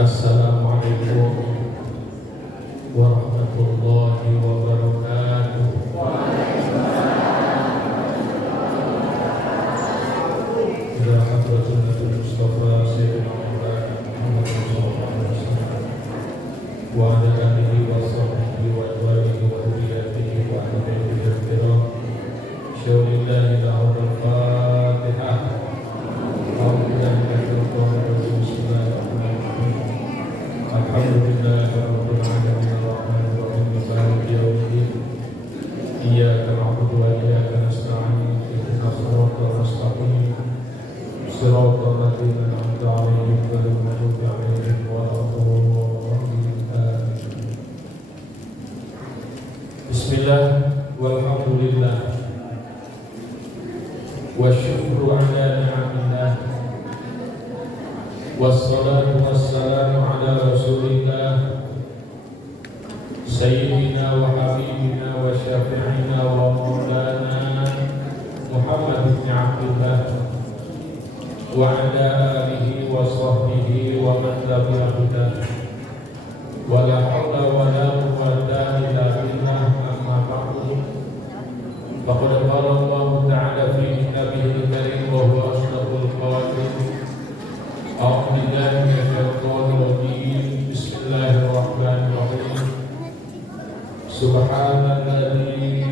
Assalamualaikum warahmatullahi wabarakatuh. Ila hadratin Nabi Mustafa Sayyidina Muhammad sallallahu alaihi wasallam wa ala alihi wa sahbihi wa azwajihi wa dhurriyyatihi wa ahlihi al-kiram. Syaulillahi lahul Fatihah. Alhamdulillah rabbil alamin arrahmanir rahim maliki yaumiddin. Iyyaka na'budu wa iyyaka nasta'in. Ihdinas siratal mustaqim. Siratal ladzina an'amta 'alaihim ghairil maghdubi 'alaihim waladdallin. Bismillah walhamdulillah wa syukru 'ala ni'amillah. Wassalatu wassalamu ala rasulillah Sayyidina wa habibina wa syafi'ina wa maulana Muhammad ibn Abdullah wa ala alihi wa sahbihi wa man tabi'ahudah wa la hawla wa la quwwata illa billah. Amma ba'du. Faqad qala Allah ta'ala fi kitabihil karim wa huwa asdaqul qa'ilin. A'udzu billahi minasyaitonir rajim. Bismillahirrahmanirrahim. Subhanalladzi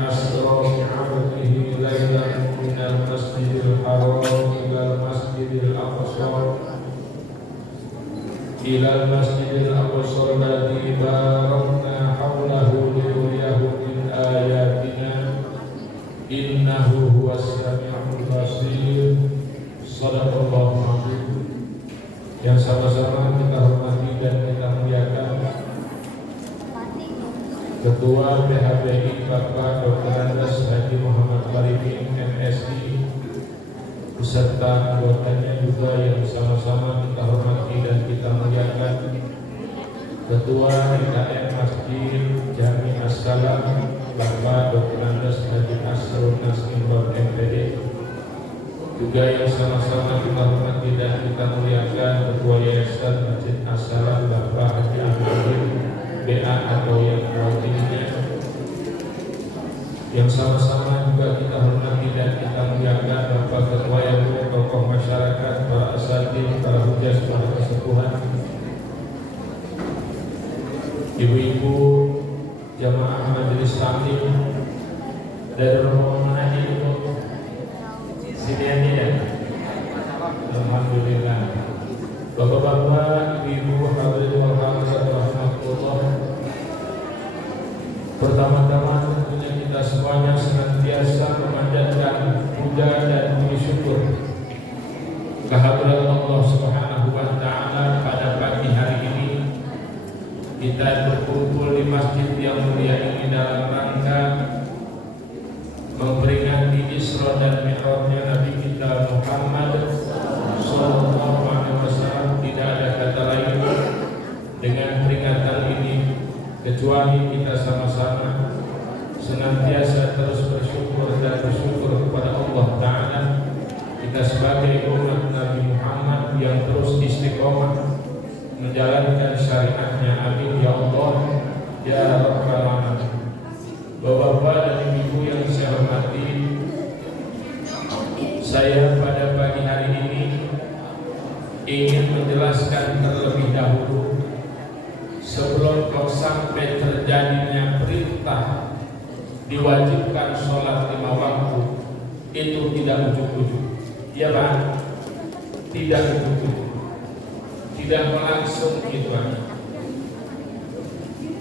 asra bi 'abdihi lailan minal masjidil haram ilal masjidil aqsa alladzi barakna hawlahu linuriyahu min ayatina innahu huwas sami'ul basir. Shadaqallahu a'lam. Yang sama-sama kita hormati dan kita muliakan Ketua PHBI Bapak Dr. Andes Haji Muhammad Arifin MSI beserta anggotanya juga yang sama-sama kita hormati dan kita muliakan Ketua IKM Masjid Jami As-Salam Bapak Dr. Andes Haji Asrul Nas Imron MPD, juga yang sama-sama kita hormati dan kita muliakan Ketua Yayasan Masjid As-Salam Bapak Haji Abdul BA atau yang mewakilinya, yang sama-sama juga kita hormati dan kita muliakan Bapak Ketua RW, tokoh masyarakat, para asatidz, para hujjah, para kesepuhan, ibu-ibu jamaah majelis taklim dari rombongan mana ini Bu? Sini ya. Alhamdulillah. Bapak-bapak, ibu-ibu, hadirin wal hadirat rahmatullah. Pertama-tama tentunya kita semuanya senantiasa memanjatkan puja dan puji syukur kehadirat Allah Subhanahu wa taala pada pagi hari ini. Kita berkumpul di masjid yang mulia ini dalam rangka memperingati Isra dan Mi'rajnya Nabi kita Muhammad sallallahu alaihi wasallam. Tidak ada kata lain dengan peringatan ini kecuali kita sama-sama senantiasa terus bersyukur dan bersyukur kepada Allah Ta'ala. Kita sebagai umat Nabi Muhammad yang terus istiqomah menjalankan syariatnya. Amin ya Allah ya Rabbal Alamin. Bapak-bapak dan ibu yang saya hormati, saya pada pagi hari ini ingin menjelaskan terlebih dahulu sebelum sampai terjadinya perintah diwajibkan sholat 5 waktu itu tidak ujuk-ujuk, ya Pak, tidak ujuk-ujuk, tidak langsung gitu aja.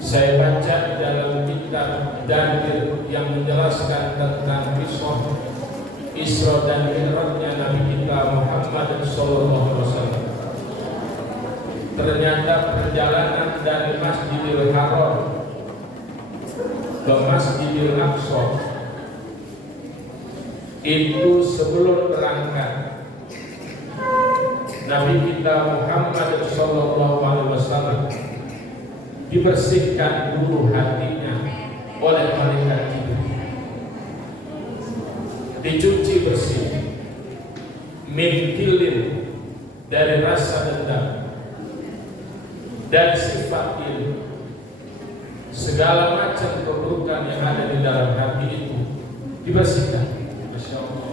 Saya baca di dalam kitab dalil yang menjelaskan tentang Isra dan Mi'rajnya Nabi kita Muhammad sallallahu alaihi wasallam. Ternyata perjalanan dari Masjidil Haram ke Masjidil Aqsa itu sebelum berangkat Nabi kita Muhammad sallallahu alaihi wasallam dibersihkan dulu hatinya oleh malaikat Jibril, dicuci bersih min kilin dari rasa dendam, dan sifat iri. Segala macam keburukan yang ada di dalam hati itu dibersihkan. Masya Allah.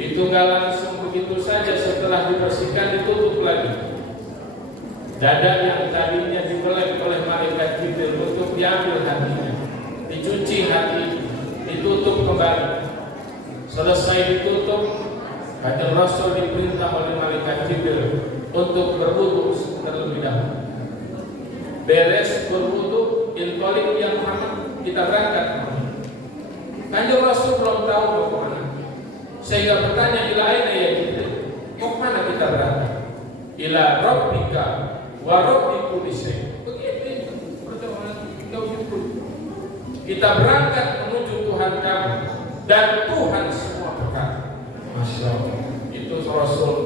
Itu nggak langsung begitu saja, setelah dibersihkan ditutup lagi. Dada yang tadinya dibelek oleh malaikat Jibril untuk diambil hatinya, dicuci hati, ditutup kembali. Selesai ditutup, Kanjeng Rasul diperintah oleh malaikat Jibril untuk berwudu terlebih dahulu. Beres berwudu, intolik yang Muhammad, kita berangkat. Kanjeng Rasul belum tahu mau kemana, sehingga bertanya, ila aina ya Jibril, mau kemana kita berangkat? Ila rabbika wa rabbi kulli syai'. Begitu perjalanan jauh. Kita berangkat menuju Tuhan kami dan Tuhan semua perkara. Masya Allah. Itu Rasul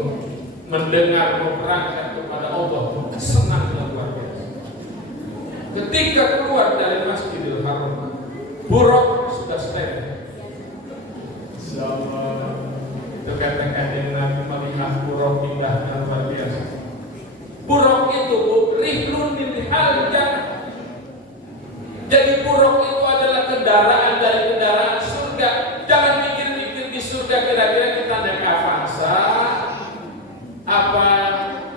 mendengar mau berangkat kepada Allah, senangnya luar biasa. Ketika keluar dari Masjidil Haram, Buraq sudah standby. Insya Allah. Itu kata-kata Nabi melihat Buraq indahnya luar biasa. Buraq itu rihlun min rihal jannah. Jadi Buraq itu adalah kendaraan dari kendaraan surga. Jangan mikir-mikir di surga kira-kira kita naik Avanza apa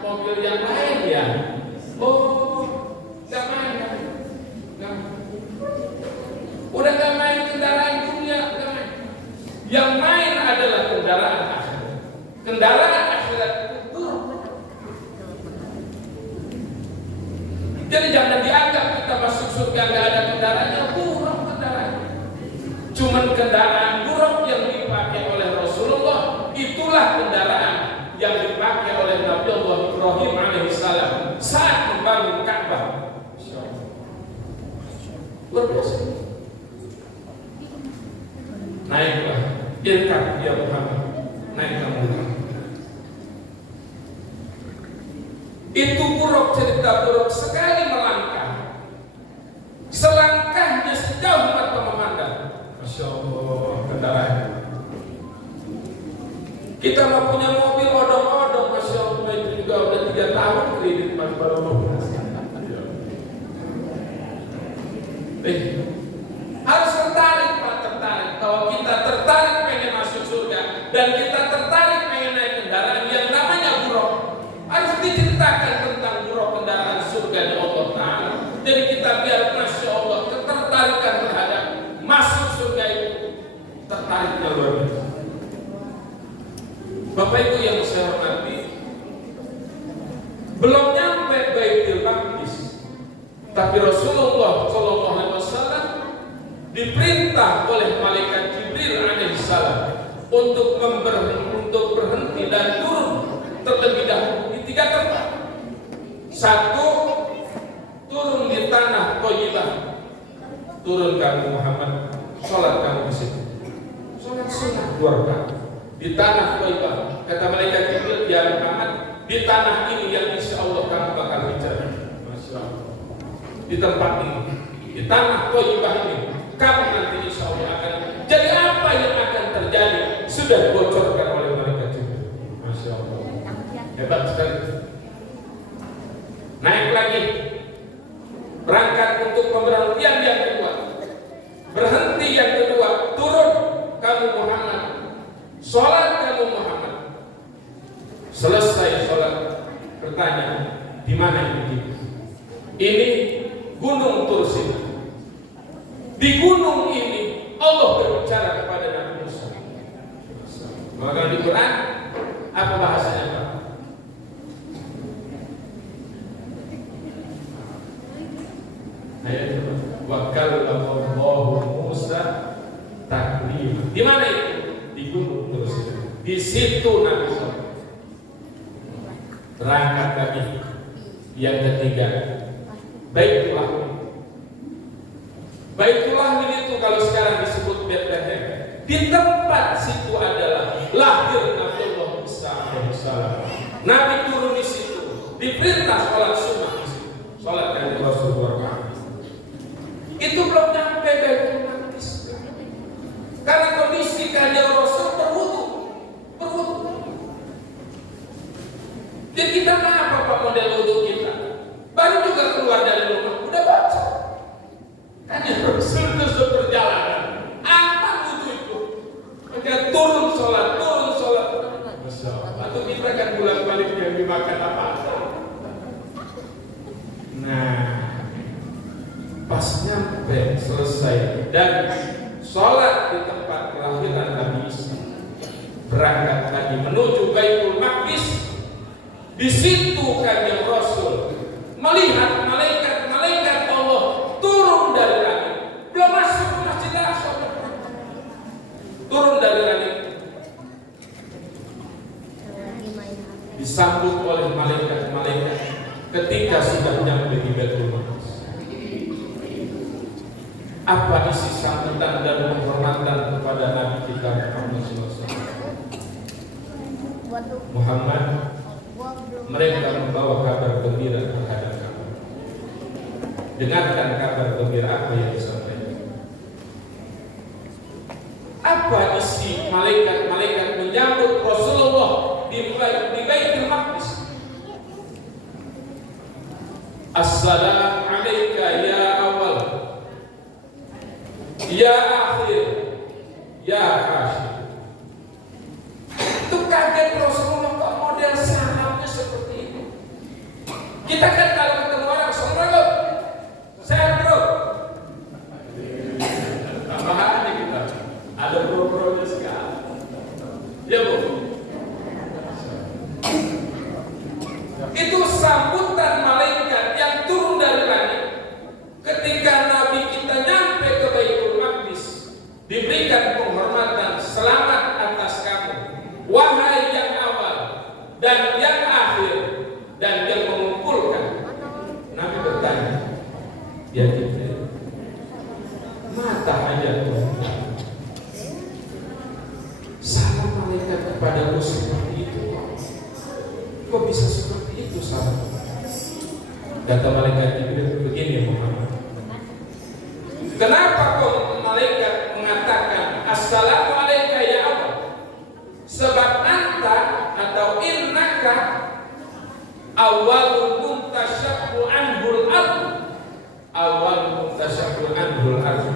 mobil yang lain ya. Oh, gak main kan? Udah gak main kendaraan dunia, gak main. Yang main adalah kendaraan akhirat. Kendaraan akhirat itu. Jadi jangan dianggap kita masuk surga gak ada kendaraannya. Buraq kendaraannya. Cuman kendaraan Buraq yang dipakai oleh Rasulullah, itulah kendaraan yang dipakai oleh Nabi Allah Ibrahim alaihissalam saat membangun Ka'bah. Luar biasa. Naiklah, irkab ya Muhammad, naik kamu. Itu Buraq, cerita Buraq sekali melangkah, selangkahnya sejauh mata memandang. Masya Allah, kendaraan. Kita mau punya mobil odong-odong, Masya Allah, itu juga udah 3 tahun kredit Mas Barono. Harus tertarik, Pak, tertarik. Kalau kita tertarik pengen masuk surga dan kita tertarik pengen naik kendaraan yang namanya Buraq, harus diceritakan tentang Buraq, kendaraan surga di Allah Ta'ala. Jadi kita biar Masya Allah ketertarikan terhadap masuk surga itu, tertariknya luar biasa. Bapak Ibu yang saya hormati, belum nyampe Baitul Maqdis, tapi Rasulullah SAW diperintah oleh malaikat Jibril alaihissalam untuk berhenti dan turun terlebih dahulu di 3 tempat. 1, turun di tanah Thayyibah. Turun kamu Muhammad, sholat kamu di situ. Sholat sunnah 2 rakaat di tanah Thayyibah. Kata malaikat Jibril, ya Muhammad, di tanah ini yang insya Allah kamu bakal bicara. Masya Allah. Di tempat ini, di tanah Thayyibah ini, kamu nanti insya Allah akan. Jadi apa yang akan terjadi sudah dibocorkan oleh malaikat Jibril. Masya Allah. Hebat sekali. Naik lagi, berangkat untuk pemberhentian yang kedua. Berhenti yang kedua, turun kamu Muhammad, sholat kamu Muhammad. Selesai sholat, bertanya, di mana ini? Ini Gunung Tursina. Di gunung ini Allah berbicara kepada Nabi Musa. Maka di Quran apa bahasanya Pak? Ayat wa kallallahu Musa taklima. Di mana itu? Di gunung Tursina. Di situ Nabi Musa berangkat lagi. Yang ketiga, Baitullah. Baitullah itu kalau sekarang disebut Bethlehem. Di tempat situ adalah lahir Nabi Allah Isa alaihissalam. Nabi turun di situ, diperintah sholat sunnah di situ. Sholat dari Rasulullah. Itu belum nyampe Baitul Maqdis. Karena kondisi Kanjeng Rasul berwudu. dan sholat di tempat kelahiran Nabi Isa, berangkat haji menuju Baitul Maqdis. Di situ Kanjeng Rasul melihat malaikat-malaikat Allah turun dari langit, belum masuk ke Masjidil Aqsa, turun dari langit, disambut oleh malaikat-malaikat ketika sudah nyampe di Baitul Maqdis. Apa isi sambutan dan penghormatan kepada Nabi kita Muhammad SAW? Muhammad, mereka membawa kabar gembira terhadap kamu. Dengarkan kabar gembira apa yang disampaikan. Apa isi malaikat-malaikat menyambut Rasulullah di Baitul Maqdis? Assalamu alayka ya awal, ya akhir, ya asyik. Itu kaget Rasulullah, kok model salamnya seperti itu. Kita kan kalau ketemu orang, Assalamualaikum, sehat bro. Tambahannya kita ada bro-bronya sekali. Ya bu. Itu sambutan malaikat yang turun dari langit ketika Nabi kita nyampe ke Baitul Maqdis, diberikan penghormatan, selamat atas kamu wahai yang awal dan yang akhir, dan yang mengumpulkan. Nabi bertanya, ya Jibril, mata hanya Tuhan, salam malaikat kepadamu seperti itu, kok bisa seperti itu salam? Kata malaikat Jibril, begini Muhammad, kenapa kok malaikat mengatakan assalamu alayka ya Allah? Sebab anta atau innaka awalul muntasyabbu anhul ardh, awalul muntasyabbu anhul ardh.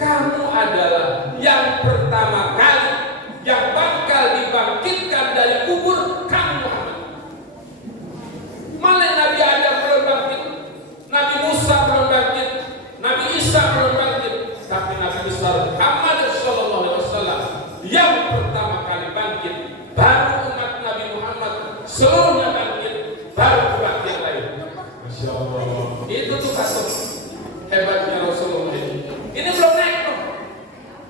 Kamu adalah yang pertama kali yang bakal dibangkitkan dari kubur, kamu Muhammad. Malah Nabi Adam belum bangkit, Nabi Musa belum bangkit, Nabi Isa belum bangkit, tapi Nabi besar Muhammad sallallahu alaihi wasallam yang pertama kali bangkit. Baru umat Nabi Muhammad seluruhnya bangkit, baru umat yang lain. Masya Allah. Itu tuh kasus hebatnya Rasulullah ini. Ini belum naik loh.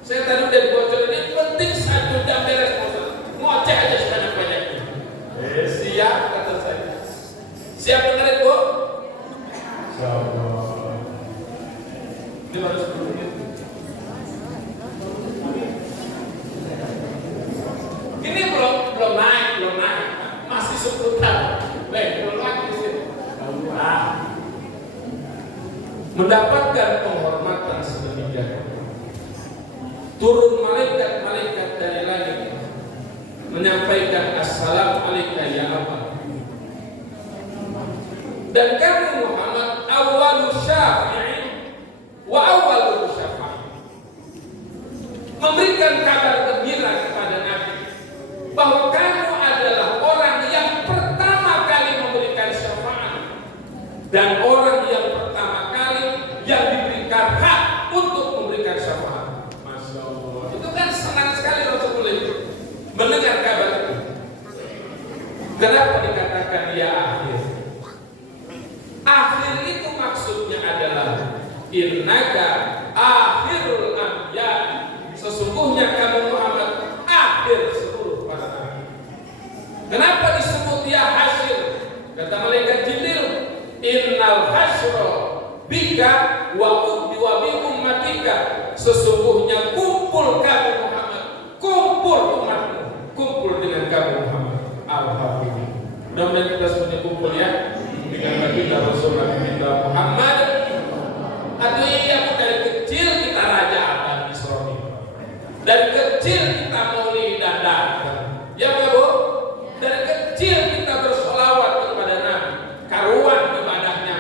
Saya tadi udah dibocorin, ini penting saja udah beres Rasul. Ngoceh aja sebanyak-banyaknya. Siap kata saya. Siap dengerin bu? Insya Allah. Ini baru 10 menit. Ini belum naik, masih seputar. Baik, belum lagi di sini. Mendapatkan penghormatan sedemikian, turun malaikat-malaikat dari langit menyampaikan assalamu alayka ya Allah. Dan kamu Muhammad awwalu syafi'in wa awwalu syafa'i, memberikan kabar gembira kepada Nabi bahwa kamu adalah orang yang pertama kali memberikan syafaat dan orang yang pertama kali yang diberikan hak untuk memberikan syafaat. Masya Allah. Itu kan senang sekali Rasulullah mendengar kabar itu. Kenapa dikatakan ya akhir? Akhir itu maksudnya adalah innaka akhirul anbiya, sesungguhnya kamu Muhammad akhir seluruh para nabi. Kenapa disebut ya hasyr? Kata malaikat Jibril, innal hasyra bika wa bi ummatika, sesungguhnya kumpul kamu Muhammad, kumpul umatmu, kumpul dengan kamu Muhammad. Alhamdulillah. Mudah-mudahan kita semuanya kumpul ya dengan baginda Rasulullah kita Muhammad. Aduh iya, dari kecil kita raja Adam Israel, dari kecil kita maulid dan datang, ya Bu. Dari kecil kita bersolawat kepada Nabi, karuan ibadahnya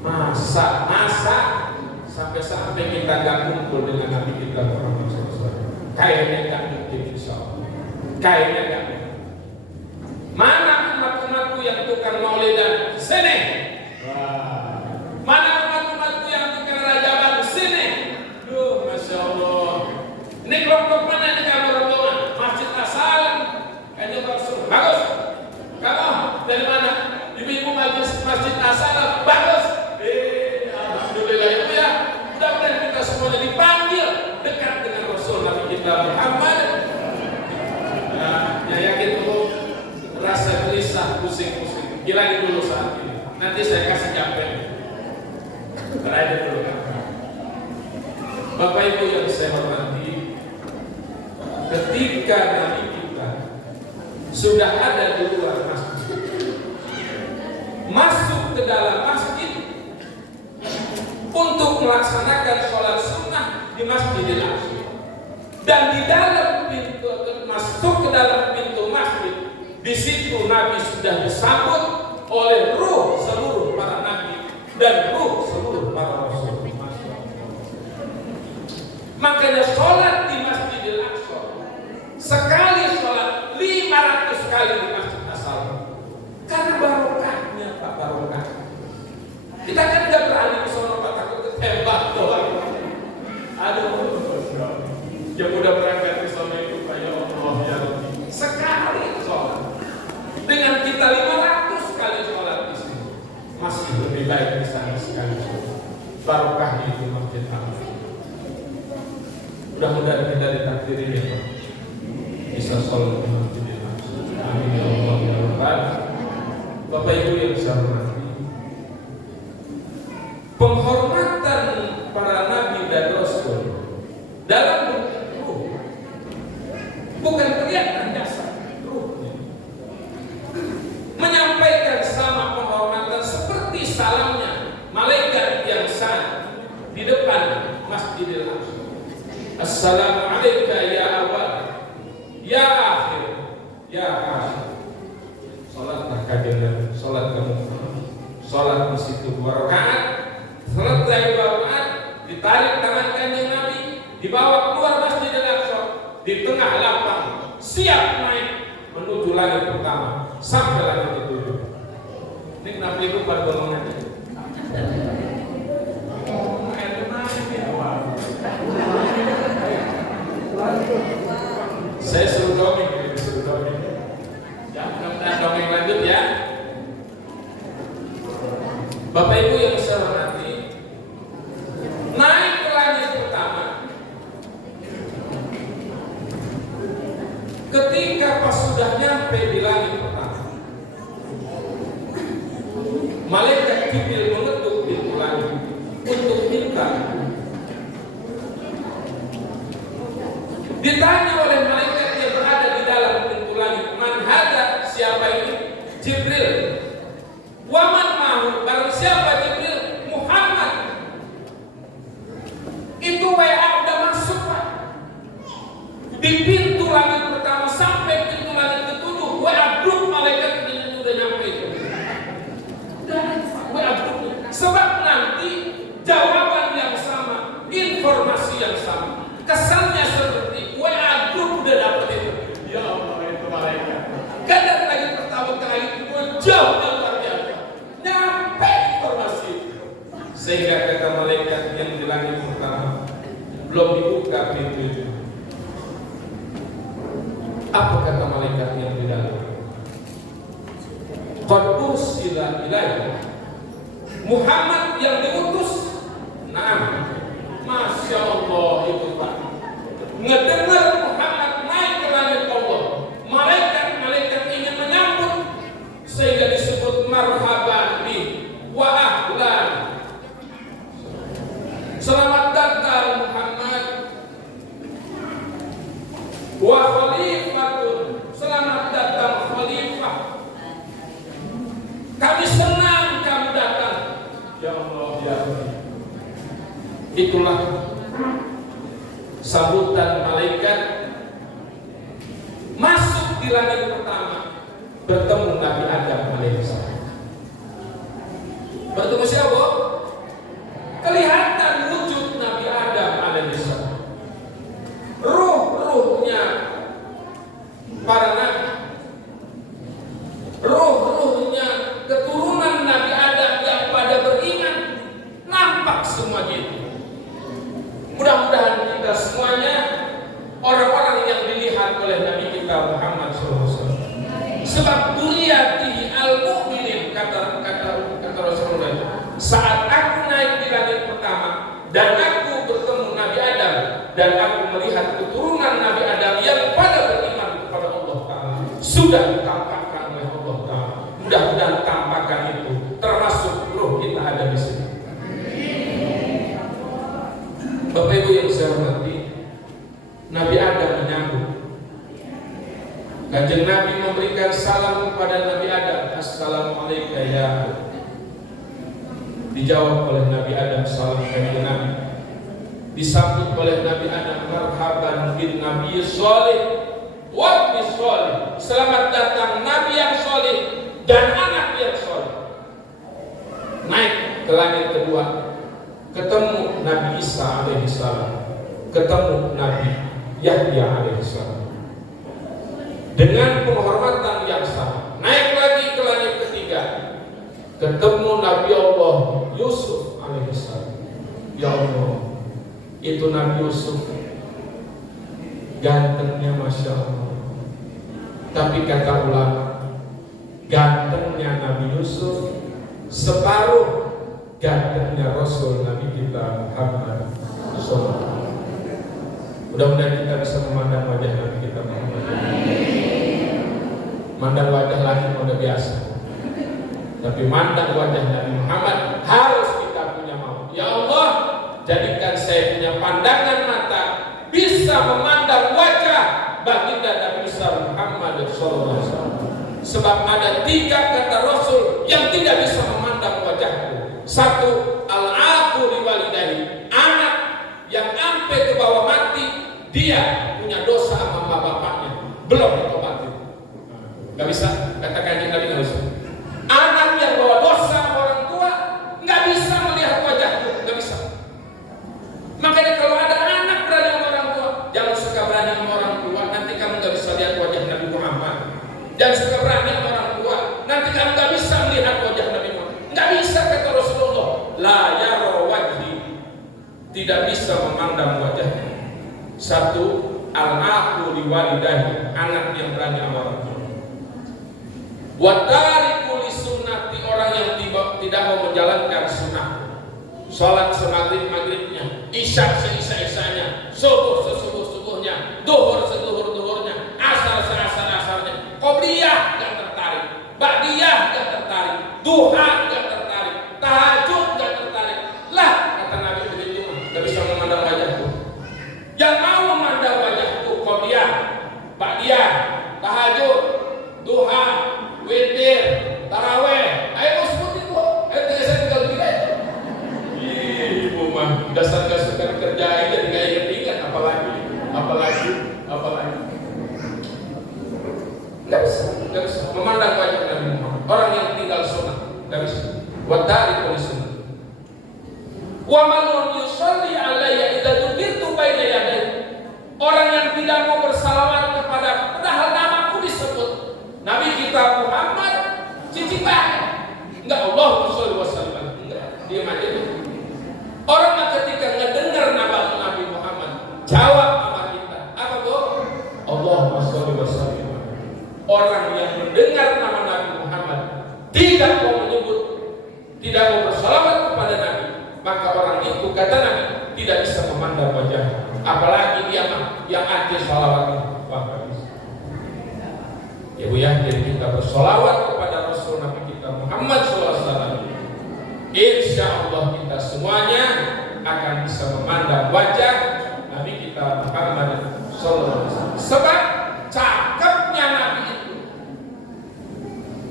masa sampai kita gak kumpul dengan Nabi kita Muhammad SAW. Kayaknya gak mungkin, insya Allah. Kayaknya gak mungkin. Mana umat-umatku yang tukang maulidan? Sini. Mana umat-umatku yang tukang rajaban? Sini. kita Muhammad. Nah, yang yakin tuh rasa gelisah, pusing-pusing. Gilangin dulu saat ini. Nanti saya kasih capek. Berada dulu kan. Bapak Ibu yang saya hormati, ketika Nabi kita sudah ada di luar masjid, masuk ke dalam masjid untuk melaksanakan sholat sunnah di Masjidil Aqsa, dan di dalam pintu masuk ke dalam pintu masjid, di situ Nabi sudah disambut oleh ruh seluruh para nabi dan ruh seluruh para rasul. Makanya sholat di Masjidil Aqsa, sekali sholat 500 kali di masjid asal, karena barokahnya Pak, barokah. Kita kan tidak berani ke sana Pak, takut ketembak doang. Aduh, yang udah berangkat ke sana itu Pak, ya Allah ya Rabbi. Sekali sholat dengan kita 500 kali sholat di sini, masih lebih baik di sana sekali sholat. Barokahnya itu masjid Aqsa. Mudah-mudahan kita ditakdiri ya Pak, bisa sholat di Masjidil Aqsa. Amin ya Allah ya Rabbal. Bapak Ibu yang saya hormati, penghormatan para nabi dan rasul dalam bentuk ruh, bukan kelihatan dasar ruhnya, menyampaikan sama penghormatan seperti salamnya malaikat yang sah di depan Masjidil Aqsa. Assalamualaikum ya awal, ya akhir, ya akhir. Sholatlah kajian, sholat kamu, sholat di situ 2 rakaat. Selesai 2 rakaat, ditarik tangan kanjeng Nabi, dibawa keluar Masjidil Aqsa, di tengah lapang, siap naik menuju langit pertama sampai langit ketujuh. Ini kenapa itu pada golongannya? Saya suruh dongeng, ya, mudah-mudahan dongeng lanjut ya. Bapak Ibu yang saya hormati, naik ke langit pertama, ketika pas sudah nyampe di langit pertama, malaikat Jibril mengetuk pintu langit untuk minta. Ditanya oleh malaikat yang berada di dalam pintu langit, man hada, siapa ini? Jibril. Waman mahu, barang siapa Jibril? Muhammad. Itu WA udah masuk Pak, di pintu langit pertama sampai pintu langit ketujuh. WA grup malaikat ini sudah nyampe itu. WA grup. Sebab nanti jawaban yang sama, informasi yang sama, kesannya seperti WA grup udah dapet itu. Ya Allah, itu malaikat. Kadang lagi pertama kali itu jauh dan luar biasa, nyampe informasi itu. Sehingga kata malaikat yang di langit pertama, belum dibuka pintu itu. Apa kata malaikat yang di dalam? Qad ursila ilaihi, Muhammad yang diutus. Nah, Masya Allah itu Pak, ngedengar Muhammad naik ke langit Allah, malaikat-malaikat ingin menyambut, sehingga disebut marhaban bi wa ahlan. Selamat datang Muhammad wa khalifatun, selamat datang khalifah. Kami senang kamu datang. Ya Allah ya Allah. Itulah sambutan malaikat masuk di langit pertama, bertemu Nabi Adam alaihissalam. Bertemu siapa? Kelihatan wujud Nabi Adam alaihissalam, ruh-ruhnya para nabi, ruh-ruhnya keturunan Nabi Adam yang pada beriman, nampak semuanya itu. Mudah-mudahan kita semuanya orang-orang yang dilihat oleh Nabi kita Muhammad SAW. Sebab duriyati al-mu'minin, kata Rasulullah, saat aku naik di langit pertama dan aku bertemu Nabi Adam, dan aku melihat keturunan Nabi Adam yang pada beriman kepada Allah Ta'ala sudah ditampakkan oleh Allah Ta'ala. Mudah-mudahan tampakan itu termasuk ruh kita ada di sini. Bapak Ibu yang saya hormati, Nabi Adam menyambut. Kanjeng Nabi memberikan salam kepada Nabi Adam, Assalamualaikum ya. Dijawab oleh Nabi Adam, salam kanjeng Nabi. Disambut oleh Nabi Adam, marhaban bin Nabi Shalih wa bi Shalih. Selamat datang Nabi yang Shalih dan anak yang Shalih. Naik ke langit kedua, ketemu Nabi Isa alaihissalam, ketemu Nabi Yahya alaihissalam. Dengan penghormatan yang sama, naik lagi ke langit ketiga, ketemu Nabi Allah Yusuf alaihissalam. Ya Allah, itu Nabi Yusuf gantengnya Masya Allah. Tapi kata ulama, gantengnya Nabi Yusuf separuh gantengnya Rasul Nabi kita Muhammad SAW. Mudah-mudahan kita bisa memandang wajah Nabi kita Muhammad. Mandang wajah lain udah biasa, tapi mandang wajah Nabi Muhammad harus kita punya mau. Ya Allah, jadikan saya punya pandangan mata bisa memandang wajah baginda Nabi Muhammad SAW. Sebab ada 3 kata Rasul yang tidak bisa memandang wajahku. 1, al-aqu liwalidayhi, anak yang sampai ke bawah mati dia punya dosa sama bapaknya belum ditobati. Gak bisa, katakan Nabi gak bisa. Anak yang bawa dosa sama orang tua gak bisa melihat wajahku, gak bisa. Makanya kalau ada anak berani sama orang tua, jangan suka berani sama orang tua, nanti kamu gak bisa lihat wajah Nabi Muhammad. Jangan suka berani sama orang tua, nanti kamu gak bisa melihat wajah Nabi Muhammad. Gak bisa, kata Rasulullah, la yara wajhi, tidak bisa memandang wajahnya. 1, al-aqu liwalidayhi, anak yang berani sama orang tua. Wa tariku li sunnati, orang yang tidak mau menjalankan sunnah. Salat semaghrib-maghribnya, isya seisya-isyanya, subuh sesubuh-subuhnya, duhur seduhur-duhurnya, asar seasar-asarnya. Qobliyah gak tertarik, ba'diyah gak tertarik, duha gak tertarik, tahajud gak tertarik. Lah, kata Nabi begitu, gak bisa memandang wajahku. Yang mau memandang wajahku, qobliyah, ba'diyah, tahajud, duha, witir, taraweh. Ayo sebutin Bu. Ayo saya tinggal tiga. Ibu mah dasar gak suka kerjain dan gak ingat-ingat, apalagi. Gak bisa memandang wajah Nabi Muhammad. Orang yang tinggal sunnah gak bisa. Wa tariku li sunnah. Wa man lam yusalli alayya idza dzukirtu baina yadayhi. Orang yang tidak mau bersalawat kepada, padahal namaku disebut. Nabi kita Muhammad cicipan enggak, Allahumma sholli wa sallim, enggak, diam aja tuh. Orang ketika ngedengar nama Nabi Muhammad jawab sama kita apa Bu? Allahumma sholli wa sallim. Orang yang mendengar nama Nabi Muhammad tidak mau menyebut, tidak mau bersalawat kepada Nabi, maka orang itu kata Nabi tidak bisa memandang wajah, apalagi dia yang anti salawat. Ya Bu ya, jadi kita bersolawat kepada Rasul Nabi kita Muhammad SAW. Insya Allah kita semuanya akan bisa memandang wajah Nabi kita Muhammad SAW. Sebab cakepnya Nabi itu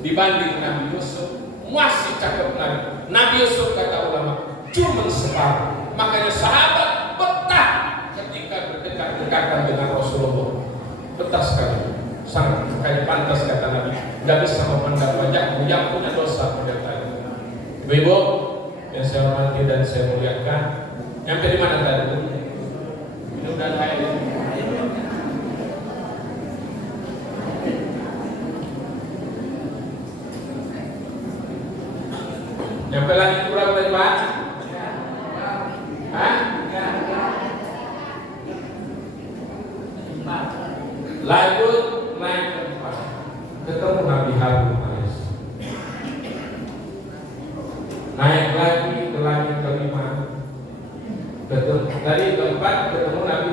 dibanding Nabi Yusuf masih cakep lagi. Nabi Yusuf kata ulama cuma separuh. Makanya sahabat betah ketika berdekat-dekatan dengan Rasulullah. Betah sekali. Sangat kayak pantas kata Nabi, nggak bisa memandang wajahmu yang punya dosa pada. Ibu-ibu yang saya hormati dan saya muliakan, nyampe di mana tadi? Ini udah air. Nyampe lagi kurang dari Pak? Hah? Lanjut naik ke tempat, ketemu Nabi Harun alaihissalam. Naik lagi ke langit kelima, tadi keempat ketemu Nabi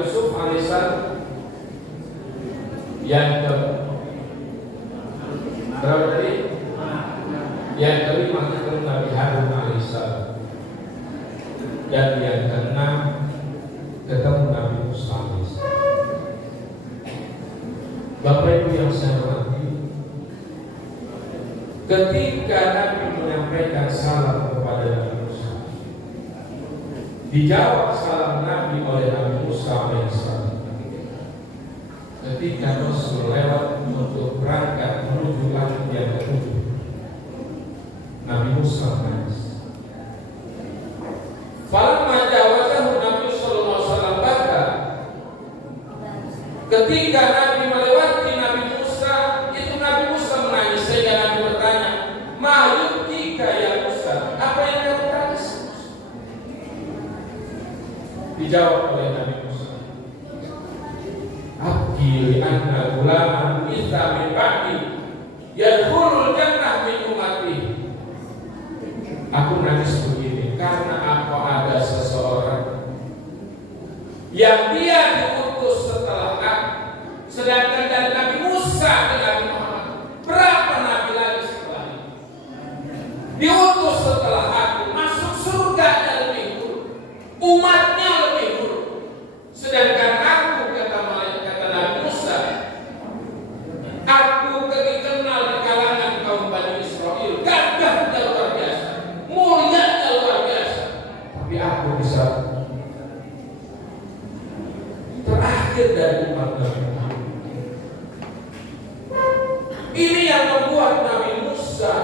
Yang ke berapa tadi? Yang kelima ketemu Nabi Harun alaihissalam. Dan yang keenam ketemu Nabi Musa alaihissalam. Bapak Ibu yang saya hormati, ketika Nabi menyampaikan salam kepada Nabi Musa, dijawab salam Nabi oleh Nabi Musa alaihissalam. Ketika Rasul lewat untuk berangkat menuju langit yang ketujuh, Nabi Musa menangis. Falamma jawazahu Nabi sallallahu alaihi wasallam baka. Ketika Nabi melewati Nabi Musa, itu Nabi Musa menangis. Sehingga Nabi bertanya, "Ma yubkika ya Musa? Apa yang kamu tangis?" Dijawab oleh Nabi Musa, "Abki anna gulaman bisa min ba'di yadkhulul jannah min ummati." Aku nangis begini karena aku ada seseorang yang dia diutus setelah aku. Sedangkan dari Nabi Musa ke Nabi Muhammad, berapa nabi lagi setelah ini? Diutus setelah aku, masuk surganya lebih dulu, umatnya lebih dulu. Sedangkan aku, kata Nabi Musa, aku dikenal di kalangan kaum Bani Israel, gagahnya luar biasa, mulianya luar biasa. Tapi aku bisa terakhir dari umat Nabi Muhammad. Ini yang membuat Nabi Musa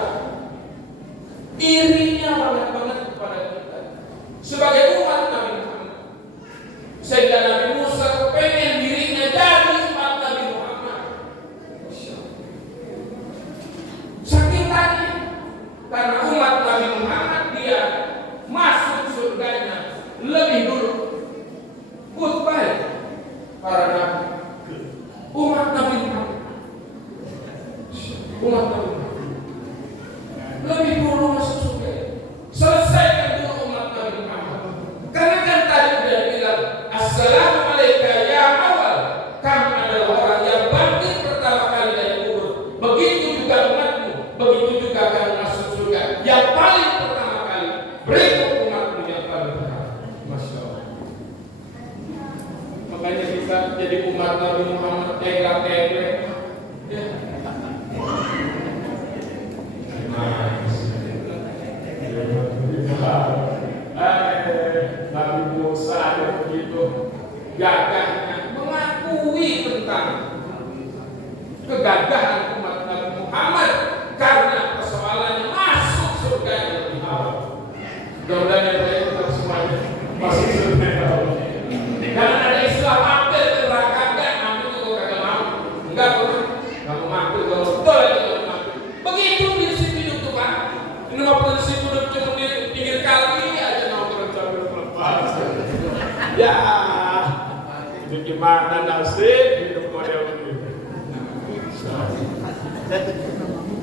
irinya banget kepada kita sebagai umat Nabi Muhammad, sehingga Nabi Musa pengen dirinya jadi umat Nabi Muhammad. Sakit hati karena umat Nabi Muhammad dia masuk surganya lebih dulu. Goodbye para nabi, umat Nabi Muhammad, umat Nabi Muhammad lebih dulu masuk surga. Selesaikan dulu umat Nabi Muhammad. Karena kan tadi udah bilang, Assalamualaikum ya awal, kamu adalah orang yang bangkit pertama kali dari kubur. Begitu juga umatmu, begitu juga kamu masuk surga yang paling pertama kali. Berikut umatmu yang paling pertama. Masya Allah. Makanya kita jadi umat Nabi Muhammad tega-tega. Nabi Musa ada begitu gagahnya mengakui tentang kegagahan umat Nabi Muhammad karena persoalannya masuk surga yang lebih awal. Mudah-mudahan yang saya tetap semuanya masuk surga yang awal. Jangan ada istilah mampir ke neraka, enggak, mampir juga kagak mau. Enggak, kamu mampir kalau betul aja kamu mampir. Begitu prinsip hidup tuh Pak. Ini mah prinsip hidup cuma di pinggir kali aja nongkrong sambil lepas. Ya, itu gimana nasib hidup model begitu?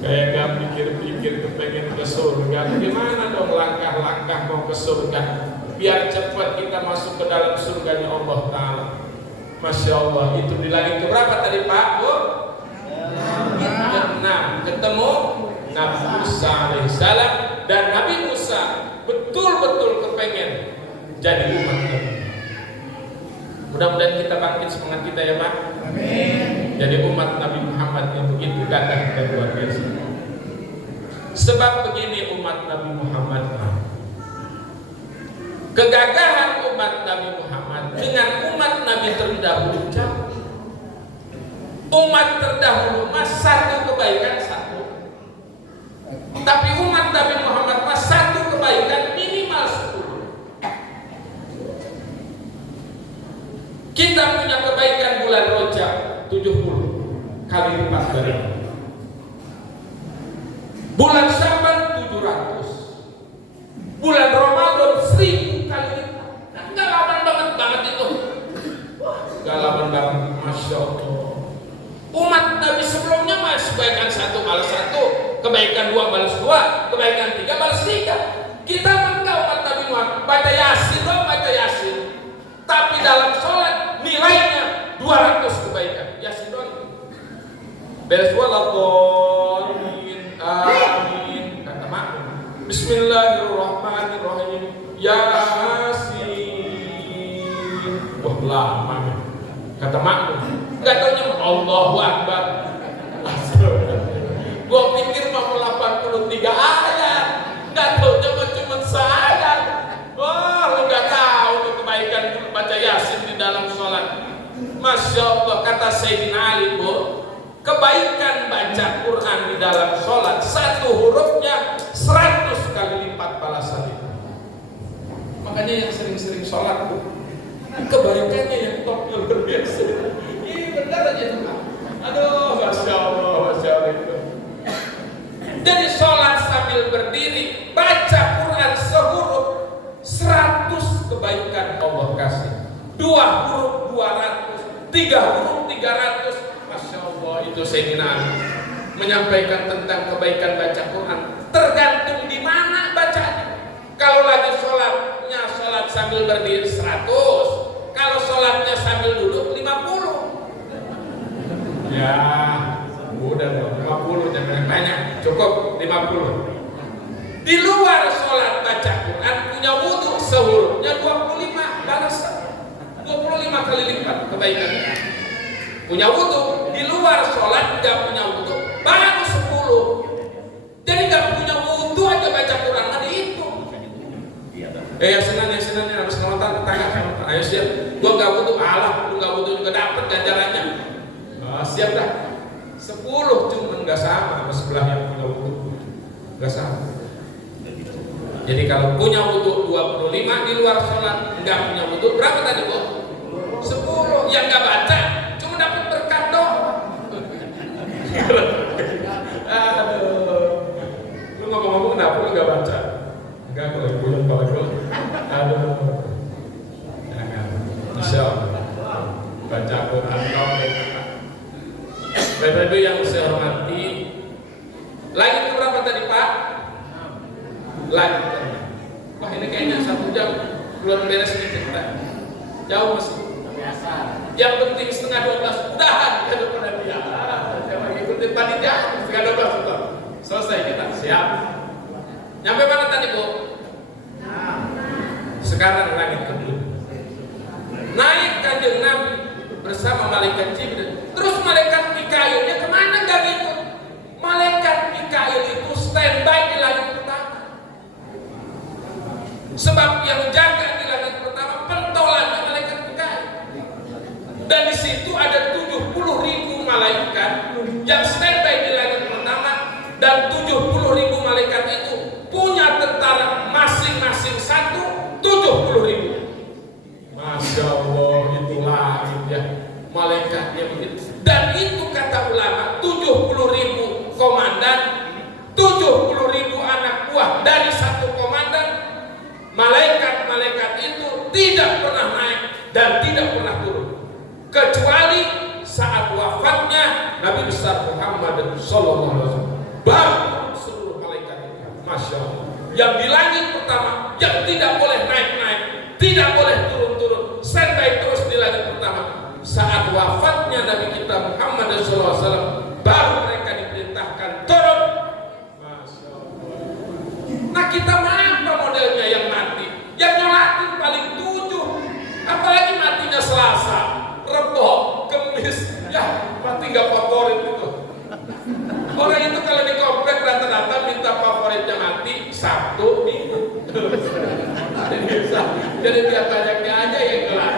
Kayak gak pikir-pikir kepengen ke surga. Gimana dong langkah-langkah mau ke surga? Biar cepat kita masuk ke dalam surganya Allah Ta'ala. Masya Allah, itu di langit keberapa tadi Pak? Ke-6 ketemu Nabi Musa alaihissalam. Dan Nabi Musa betul-betul kepengen jadi umat Nabi. Mudah-mudahan kita bangkit semangat kita ya Pak. Amin. Jadi umat Nabi Muhammad yang begitu gagah dan luar biasa. Sebab begini umat Nabi Muhammad, kegagahan umat Nabi Muhammad dengan umat Nabi terdahulu jauh. Umat terdahulu mas satu kebaikan satu, tapi umat Nabi Muhammad mas satu kebaikan minimal 10. Kita punya kebaikan bulan Rajab 70 kali lipat dari bulan Syaban 700, bulan Ramadan 1000 kali lipat. Galaban banget itu. Galaban banget, Masya Allah. Umat Nabi sebelumnya mas kebaikan 1 balas 1, kebaikan 2 balas 2, kebaikan 3 balas 3. Kita enggak umat Nabi Muhammad baca Yasin dong, baca Yasin. Tapi dalam sholat nilainya 200 kebaikan. Yasin doang. beres waladhdallin amin. Kata makmum, bismillahirrahmanirrahim Yasin. Wah lama. Kata makmum, nggak taunya Allahu Akbar. Gua pikir mau 83 ayat, nggak taunya cuma seayat. Wah, lu nggak tahu kebaikan baca Yasin di dalam sholat. Masya Allah, kata Sayyidina Ali, Bu, kebaikan baca Quran di dalam sholat satu hurufnya 100 kali lipat balasan itu. Makanya yang sering-sering sholat, Bu, kebaikannya yang top luar biasa. Ini benar aja tuh. Aduh, Masya Allah itu. Jadi sholat sambil berdiri, baca Quran sehuruf 100 kebaikan Allah kasih. 2 huruf 200, 3 huruf 300. Masya Allah itu Sayyidina Ali menyampaikan tentang kebaikan baca Quran. Tergantung di mana bacanya. Kalau lagi sholatnya sholat sambil berdiri 100, kalau sholatnya sambil duduk 50. Ya, udah dong 50, jangan banyak, cukup 50. Di luar sholat baca Quran punya wudhu sehurufnya 25 balasan, 25 kali lipat kebaikan. Punya wudhu di luar sholat nggak punya wudhu baru 10. Jadi nggak punya wudhu aja baca Quran ada itu. Ya senang harus nonton tetangga. Ayo siap, gua nggak wudhu, alah lu nggak wudhu juga dapat ganjarannya. Siap dah. 10 cuma nggak sama sebelah yang punya wudhu, nggak sama. Jadi kalau punya wudhu 25 di luar sholat nggak punya wudhu berapa tadi Bu? 10. Yang nggak baca cuma dapat berkat doang. Aduh, lu ngomong-ngomong kenapa lu nggak baca? Enggak, kalau ibu kalau gue, aduh, jangan. Insya Allah baca Quran kau. Bapak-ibu yang saya hormati, lagi itu berapa tadi Pak? Lagi. Wah ini kayaknya 1 jam belum beres nih cerita. Jauh masih. Yang penting setengah 12 udahan ya depan dia. Siapa ikutin panitia setengah 12 udah. Selesai kita siap. Nyampe mana tadi Bu? Sekarang langit kedua. Naik Kanjeng Nabi bersama malaikat Jibril. Terus malaikat Mikailnya kemana nggak gitu? Malaikat Mikail itu standby di langit pertama. Sebab yang jaga di langit pertama pentolannya malaikat Mikail. Dan di situ ada 70.000 malaikat yang standby di langit pertama, dan 70.000 malaikat itu punya tentara masing-masing 70.000. Masya Allah itu langit ya, malaikatnya begitu. Dan itu kata ulama 70.000 komandan, 70.000 anak buah dari satu komandan. Malaikat-malaikat itu tidak pernah naik dan tidak pernah turun kecuali saat wafatnya Nabi besar Muhammad sallallahu alaihi wasallam, baru seluruh malaikat itu. Masya Allah, yang di langit pertama yang tidak boleh naik-naik, tidak boleh turun-turun, standby terus di langit pertama. Saat wafatnya Nabi kita Muhammad sallallahu alaihi wasallam, baru mereka diperintahkan turun. Masya Allah. Nah kita apa modelnya yang mati? Yang nyolatin paling 7, apalagi matinya Selasa, Rebo, Kemis, ya mati nggak favorit itu. Orang itu kalau di komplek rata-rata minta favoritnya mati Sabtu, Minggu. Jadi biar banyaknya aja yang gelar.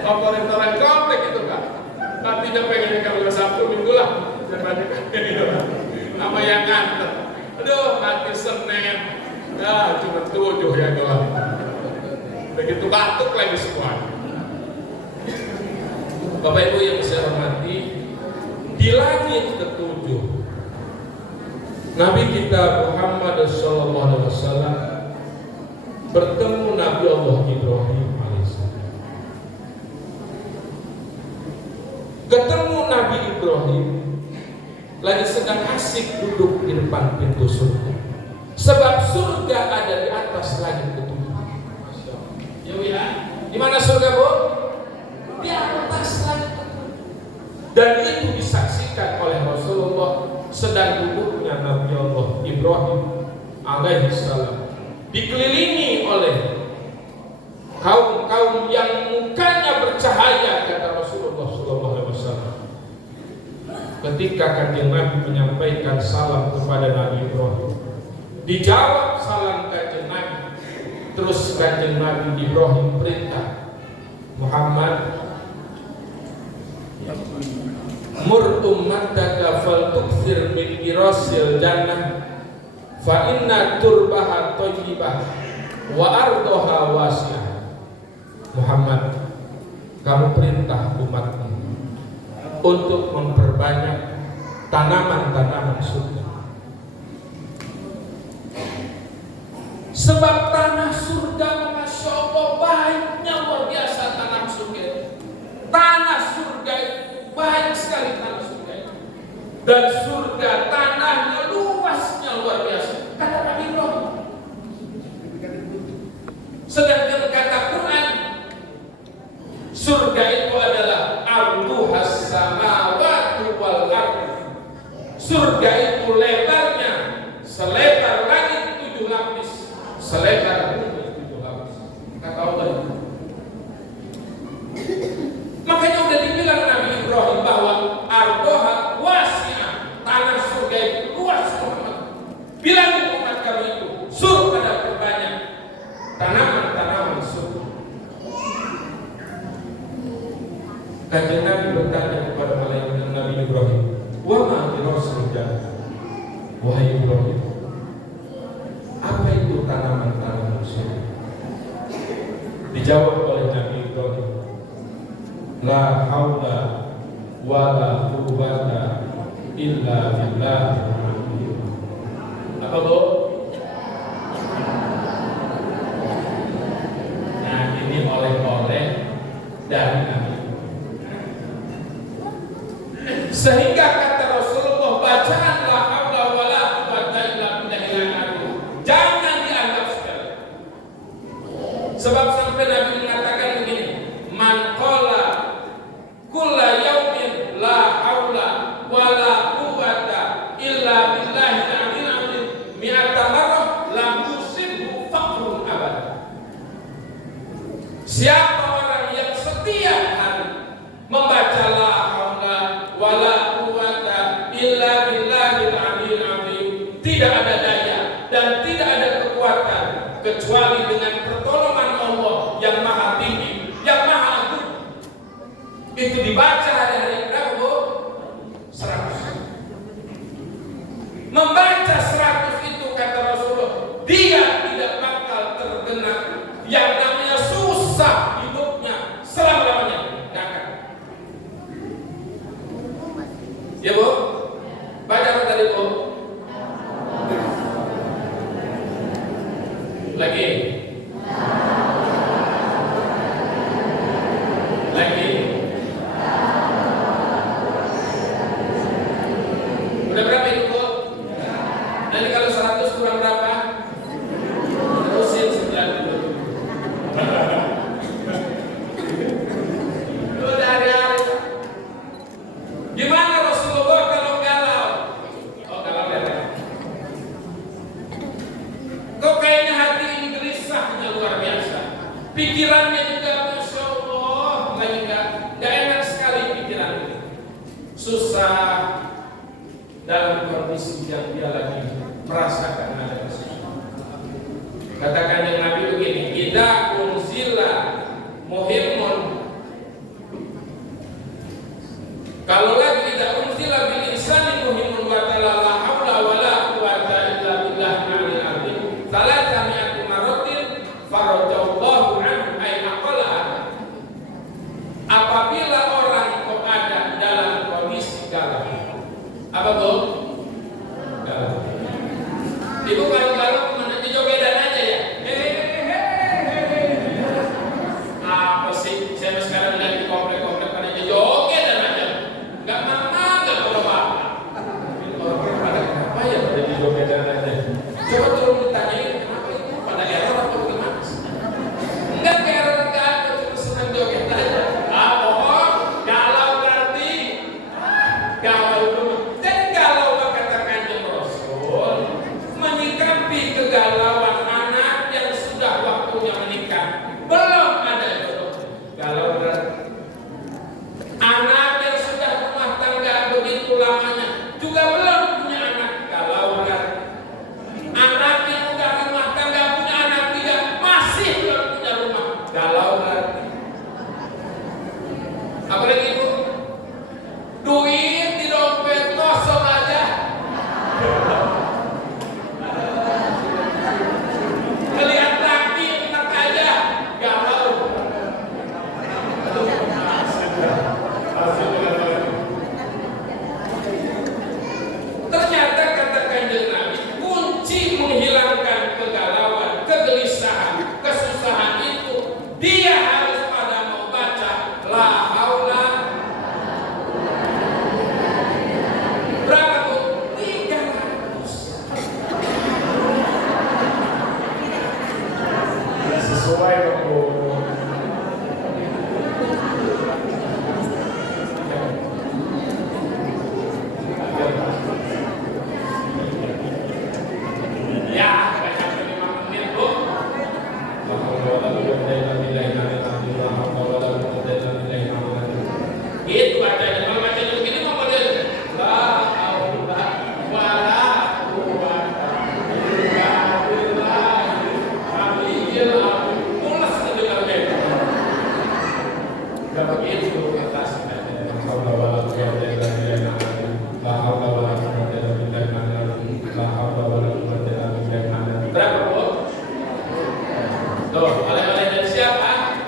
Favorit orang komplek itu Kak. Matinya pengennya kalau Sabtu Minggu lah, biar banyaknya gitu. Sama yang nganter. Aduh, mati Senin. Ya cuma 7 yang gelar. Begitu batuk lagi semua. Bapak Ibu yang saya hormati, di langit ke-7 Nabi kita Muhammad SAW bertemu Nabi Allah Ibrahim alaihissalam. Ketemu Nabi Ibrahim lagi sedang asik duduk di depan pintu surga. Sebab surga ada di atas langit ke-7. Ya, di mana surga Bu? Di atas langit. Dan itu disaksikan sedang duduknya Nabi Allah Ibrahim alaihissalam dikelilingi oleh kaum-kaum yang mukanya bercahaya, kata Rasulullah SAW. Ketika Kanjeng Nabi menyampaikan salam kepada Nabi Ibrahim, dijawab salam Kanjeng Nabi. Terus Kanjeng Nabi Ibrahim perintah, Muhammad, mur ummataka faltukthir min irasil jannah fa inna turbaha thayyibah wa ardoha wasi'ah. Muhammad, kamu perintah umatmu untuk memperbanyak tanaman-tanaman surga, sebab tanah surga, Masya Allah, baiknya luar biasa. Tanah surga baik sekali, tanah surga, dan surga tanahnya luasnya luar biasa, kata Nabi Ibrahim. Sedangkan kata Quran, surga itu adalah arduhas samawati wal ardh. Surga itu lebarnya selebar langit 7 lapis, selebar bumi 7 lapis, kata Allah. Makanya udah dibilang Nabi Ibrahim bahwa ardoha wasi'ah, tanah surga itu luas. Muhammad bilang umat kami itu suruh pada berbanyak tanaman-tanaman surga. Kanjeng Nabi bertanya kepada malaikat Nabi Ibrahim, wa ma irasul jannah, wahai Ibrahim, apa itu tanaman-tanaman surga? Dijawab oleh Nabi Ibrahim, la haula wa la quwwata illa billah. Apa Bu? Nah, ini oleh-oleh dari Nabi. Sehingga kata Rasulullah, bacaan la haula wa la quwwata illa billah jangan dianggap sepele. Sebab sampai Nabi mengatakan begini, man qala kulla yaumin la haula wa la quwwata illa billahi al-'aliyyil 'azim mi'ata marrah lam yusibhu faqrun abad. Siapa orang yang setiap hari membaca la haula wa la quwwata illa billahi al-'aliyyil 'azim, tidak ada daya dan tidak ada kekuatan kecuali dengan pertolongan Allah yang maha tinggi, yang maha agung. Itu dibaca hari-hari berapa Bu? 100. Membaca 100 itu, kata Rasulullah, dia tidak bakal tergenap yang namanya susah hidupnya selama-lamanya. Gak akan. Ya Bu? Baca apa tadi Bu? Lagi. Udah berapa itu Bu? Nanti kalau 100 kurang berapa? Terusin 90. Udah hari-hari. Gimana Rasulullah kalau galau? Oh, galau ya. Kok kayaknya hati ini gelisahnya luar biasa. Pikirannya juga, Masya Allah, lagi gak enak sekali pikiran ini. Susah dalam kondisi yang dia lagi merasakan ada kesusahan. Katakan yang Nabi begini, idza unzila muhimmun, kalau lagi idza unzila bil insani muhimmun wa la haula wa la quwwata illa billah al-'aliyyil 'azim salata mi'ati maratin farajallahu anhu ay aqala. Apabila orang kok ada dalam kondisi galau, apa Bu? Enggak begitu atasnya. La haula wala quwwata illa billah. La haula wala quwwata illa billah. La haula wala quwwata illa billah. Berapa, Bu? Tuh, oleh-oleh dari siapa?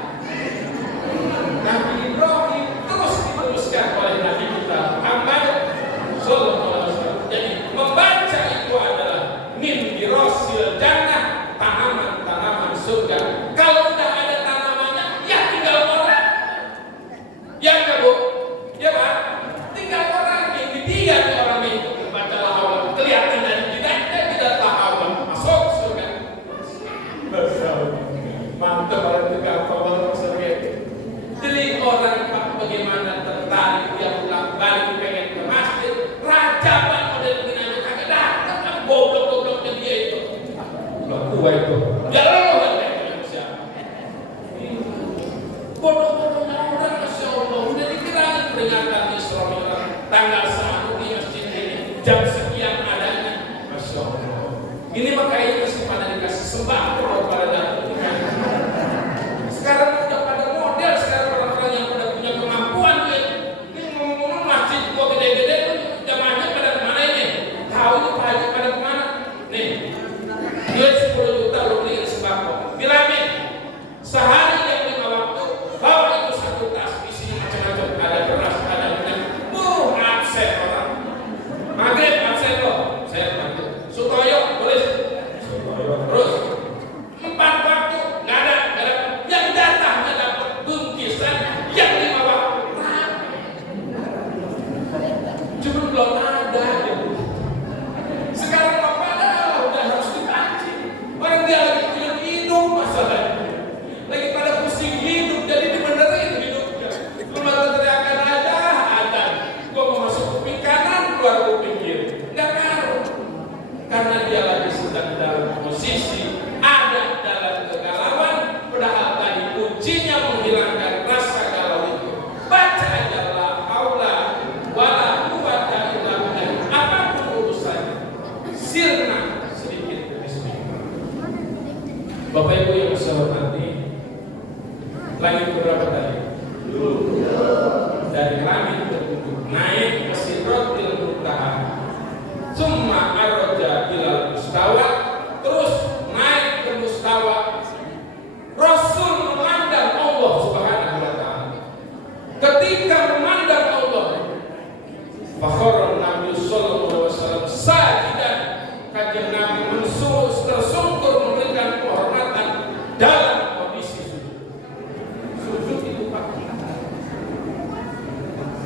Nabi Ibrahim, terus diteruskan oleh Nabi kita Muhammad sallallahu alaihi wasallam. Jadi membaca itu adalah min dirasil jannah, tanaman-tanaman surga. Kalau udah ada tanamannya, ya tinggal orang. Ya enggak, Bu? Ya, Pak? Tinggal orang yang didiam orang itu membaca la haula. Kelihatan dari kita tidak la haula, masuk surga. Mantap orang itu gampang banget surga. Jadi orang Pak bagaimana tertarik dia pulang balik pengen ke masjid, raja Pak model begini kagak datang kan goblok-gobloknya dia itu. Tua itu. Jalan kan manusia. Bodoh-bodohnya orang, Masya Allah. Udah dikirain peringatan Isra Mi'raj tanggal 1 di masjid ini jam sekian adanya. Masya Allah. Ini makanya masih pada dikasih sembako pada datang. Sekarang udah pada model, sekarang orang-orang yang udah punya kemampuan tuh. Ini ngomong-ngomong masjid kok gede-gede tuh jamaahnya pada kemana ini? Tahu nih Pak Haji pada kemana? Nih, duit 10 juta lo beliin sembako. Bilangin, sehari yang 5 waktu, bawa itu 1 tas, isinya macam-macam. Ada beras, ada minyak. Absen orang. Maghrib absen loh. Saya maghrib. Sutoyo, tulis. Sutoyo. Terus 4 waktu, nggak ada. Yang datangnya dapat bungkisan, yang 5 waktu. Cuma belum ada. Sekarang apa ada? Udah harus dipancing. Orang dia lagi punya hidup masalahnya. Lagi pada pusing hidup, jadi dibenerin hidupnya. Cuma teriakan aja, ada. Gua mau masuk kuping kanan, keluar kuping kiri. Nggak ngaruh. Karena dia lagi sedang dalam posisi ada dalam kegalauan, padahal tadi kuncinya menghilangkan rasa galau itu. Baca aja la haula wala quwwata illa billah. Apapun urusannya, sirna sedikit demi sedikit. Bapak Ibu yang saya hormati, langit berapa tadi? Dari langit ke-7 naik ke Sidratil Muntaha. Summa arja ilal mustawa, terus naik ke mustawa. Rasul memandang Allah Subhanahu wa taala. Ketika memandang Allah, fakhara Nabi sallallahu alaihi wasallam sajidan, kanjeng Nabi tersungkur memberikan penghormatan dalam kondisi sujud. Sujud itu Pak.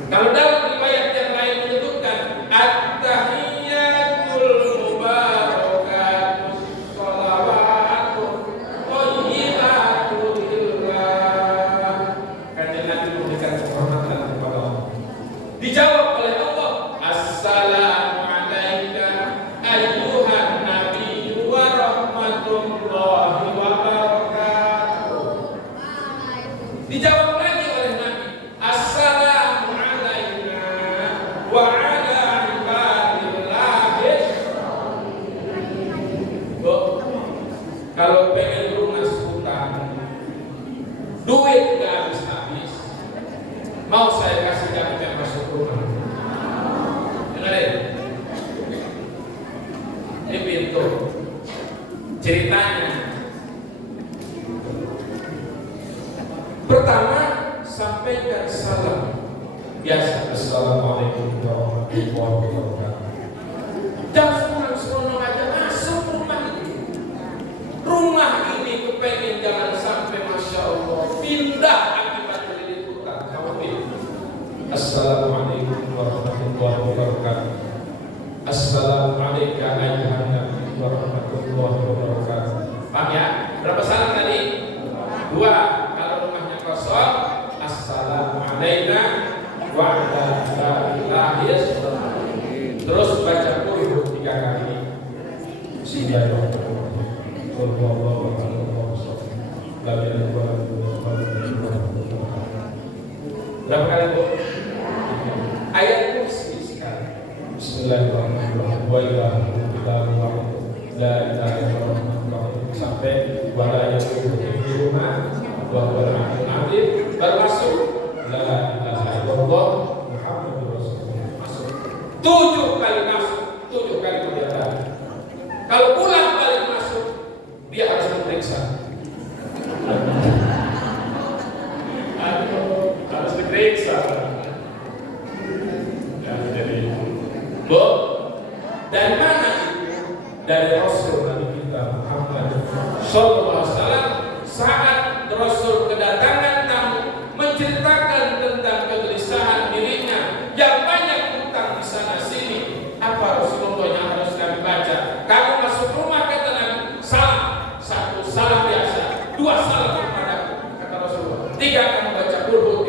Kalau dalam riwayat yang lain menyebutkan at-tahiyyatul mubarakatus shalawatun thayyibatul lillah. Kanjeng Nabi memberikan penghormatan kepada Allah. Dijawab oleh Allah, assalamu alayka ayyuhan nabiyyu wa rahmatullahi wa barakatuh. Dijawab lagi oleh Nabi, assalamu alayna wa ala ibadillahi. Kalau pengen lunas utang, duit gak habis-habis, mau saya kasih kamu yang masuk rumah. Dengerin. Ini pintu. Ceritanya. Pertama, sampaikan salam biasa. Assalamualaikum warahmatullahi wabarakatuh. Jangan seronok aja masuk rumah ini. Rumah ini kepengen jangan sampai Masya Allah pindah akibat kredit utang. Assalamualaikum warahmatullahi wabarakatuh. Assalamualaikum warahmatullahi wabarakatuh. Paham ya? Berapa salam tadi? 2. Kalau rumahnya kosong, assalamualaikum warahmatullahi wabarakatuh. Terus baca qul 3 kali. Bismillahirrahmanirrahim. Berapa kali Bu? Ayat kursi sekali. Bismillahirrahmanirrahim. Wa la ilaha illallah sampai wala yaqulu di rumah wa huwa al-alim baru masuk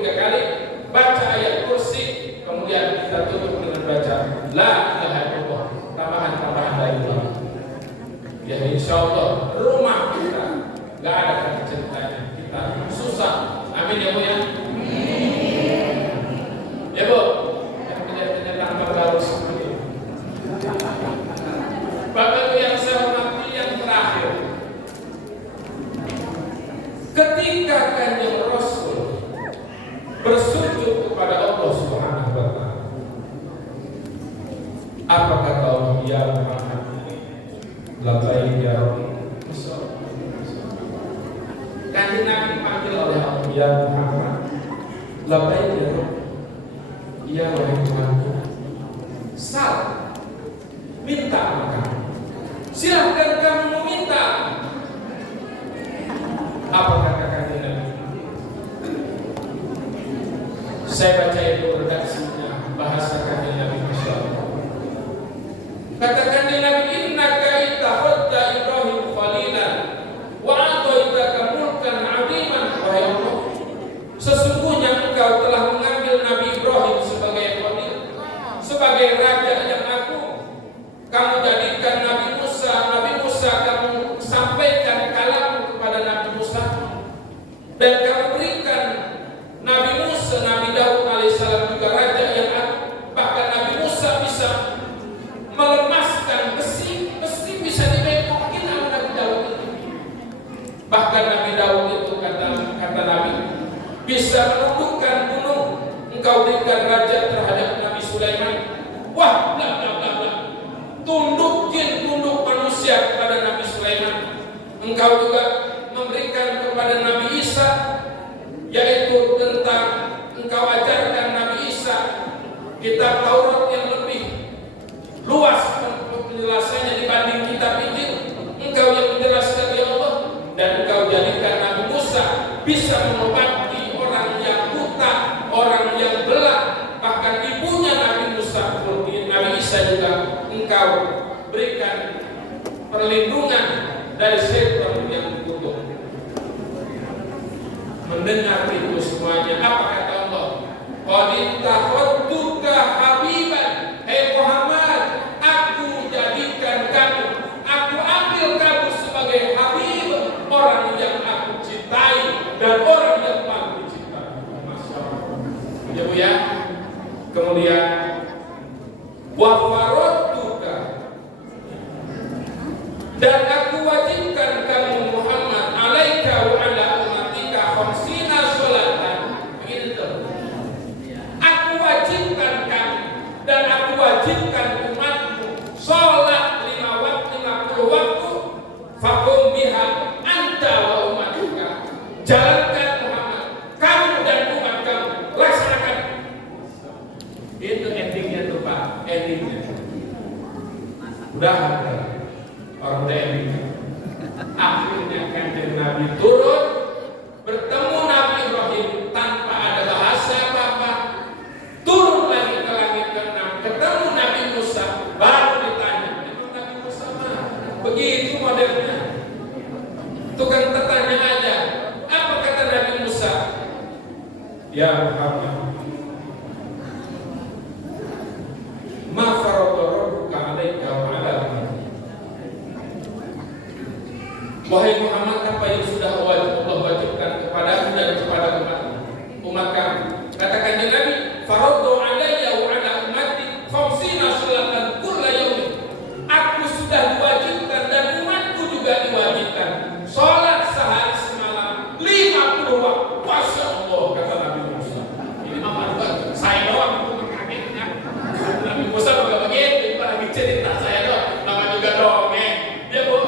3 kali, baca ayat kursi, kemudian kita tutup dengan baca la ilaha illallah, tambahan dari Allah. Ya insya Allah rumah kita nggak ada ceritanya kita susah. Amin ya Bu ya. Ya Bu, yang tidak tambah baru seperti itu. Bapak Ibu yang saya hormati, yang terakhir, ketika Kanjeng Rasul bersujud kepada Allah Subhanahu wa Ta'ala, apa kata Allah? Ya Muhammad, labbaik ya Rabbi. Kanjeng Nabi dipanggil oleh Allah, ya Muhammad, labbaik ya Rabbi. Ya wahai Tuhanku, sal, minta sama kamu. Silahkan kamu meminta. Apa kata Kanjeng Nabi? Saya baca itu redaksinya, bahasa Kanjeng Nabi, Masya Allah. Kata Kanjeng Nabi, innaka ittakhadta Ibrahim khalilan wa ataitaka mulkan 'aziman. Wahai Allah, sesungguhnya engkau telah mengambil Nabi Ibrahim sebagai khalil, sebagai raja yang agung. Kamu jadikan Nabi Musa kamu sampaikan kalammu kepada Nabi Musa, dan kamu berikan Nabi Musa, Nabi Daud alaihissalam juga raja yang agung. Bahkan Nabi Musa bisa melemaskan besi bisa dibengkokkan sama Nabi Daud itu. Bahkan Nabi Daud itu kata Nabi bisa menundukkan gunung. Engkau berikan raja terhadap Nabi Sulaiman. Wah, bla bla bla bla. Tunduk manusia kepada Nabi Sulaiman. Engkau juga memberikan kepada Nabi Isa, yaitu tentang engkau ajarkan Nabi Isa kitab Taurat yang lebih luas penjelasannya dibanding kitab Injil. Engkau yang menjelaskan ya Allah, dan engkau jadikan Nabi Musa bisa mengobati orang yang buta, orang yang belak. Bahkan ibunya Nabi Musa, Nabi Isa juga engkau berikan perlindungan dari setan yang kutuk. Mendengar itu semuanya, apa kata Allah? Qad ittakhadtuka habiban. Hei Muhammad, aku jadikan kamu, aku ambil kamu sebagai habib, orang yang aku cintai dan orang yang paling dicintai. Masya Allah. Ya Bu ya. Kemudian wa faradtuka, dan aku wajibkan kamu Muhammad alaika wa ala ummatika khamsina sholatan. Begitu. Aku wajibkan kamu dan aku wajibkan umatmu sholat 50 waktu. Faqum biha anta wa ummatuka. Jalankan Muhammad, kamu dan umat kamu laksanakan. Itu endingnya tuh Pak, endingnya. Udah orang ending. Akhirnya Kanjeng Nabi turun, bertemu Nabi Ibrahim tanpa ada bahasa apa-apa. Turun lagi ke langit ke-6, ketemu Nabi Musa, baru ditanya. Memang Nabi Musa mah begitu modelnya. Tukang tertanya aja. Apa kata Nabi Musa? Ya Muhammad, ma farada rabbuka 'alaika wa 'ala ummatik. Wahai Muhammad, apa yang sudah Allah wajibkan kepadamu dan kepada umat kamu? Katakan ya Nabi, faradu alayya wa 'ala ummati khamsina sholatan kulla yaumin. Aku sudah diwajibkan dan umatku juga diwajibkan salat sehari semalam 50 waktu. Masya Allah, kata Nabi Musa. Ini aman banget. Saya doang itu mengagetnya. Nabi Musa juga begitu, lagi cerita saya doang. Nama juga dongeng. Dia Bu.